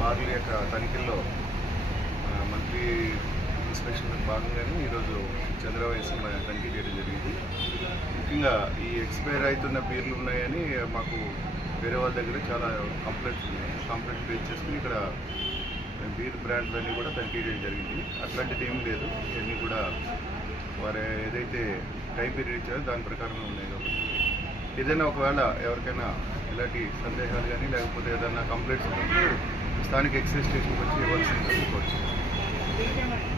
బార్ల యొక్క తనిఖీల్లో monthly inspection భాగంగానే ఈరోజు చంద్రవయసు తనిఖీ చేయడం జరిగింది. ముఖ్యంగా ఈ ఎక్స్పైర్ అవుతున్న బీర్లు ఉన్నాయని మాకు వేరే వాళ్ళ దగ్గర చాలా కంప్లైంట్స్ ఉన్నాయి. కంప్లైంట్ బేస్ చేసుకుని ఇక్కడ బీర్ బ్రాండ్స్ అన్నీ కూడా తనిఖీ చేయడం జరిగింది. అట్లాంటిది ఏమీ లేదు, ఇవన్నీ కూడా వారు ఏదైతే టైం పీరియడ్ ఇచ్చారో దాని ప్రకారమే ఉన్నాయి. కాబట్టి ఏదైనా ఒకవేళ ఎవరికైనా ఇలాంటి సందేహాలు కానీ లేకపోతే ఏదైనా కంప్లైంట్స్ స్థానిక ఎక్సైజ్ స్టేషన్కి వచ్చి ఇవ్వాల్సింది కోరుతున్నాను.